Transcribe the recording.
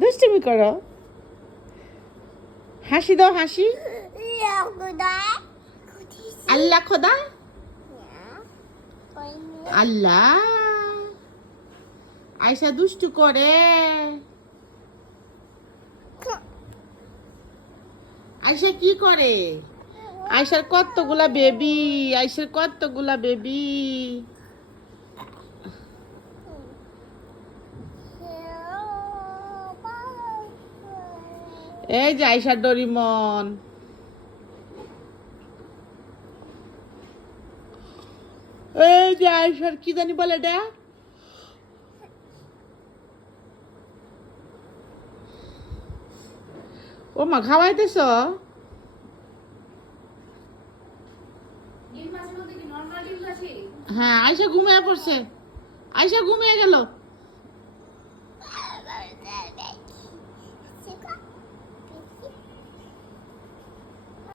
দুষ্টুমি করো। হাসি দাও, হাসি। আল্লাহ খোদা, আল্লাহ। আয়শা দুষ্টু করে। আয়শা কি করে? আয়শার কতগুলা বেবি, আয়শার কতগুলা বেবি। এই যে আয়শার ডোরিমন। এই যে আয়শার কি জানি বলে এটা। ও মা, খাওয়াইতেছ? হ্যাঁ, আয়শা ঘুমিয়ে পড়ছে। আয়শা ঘুমিয়ে গেল।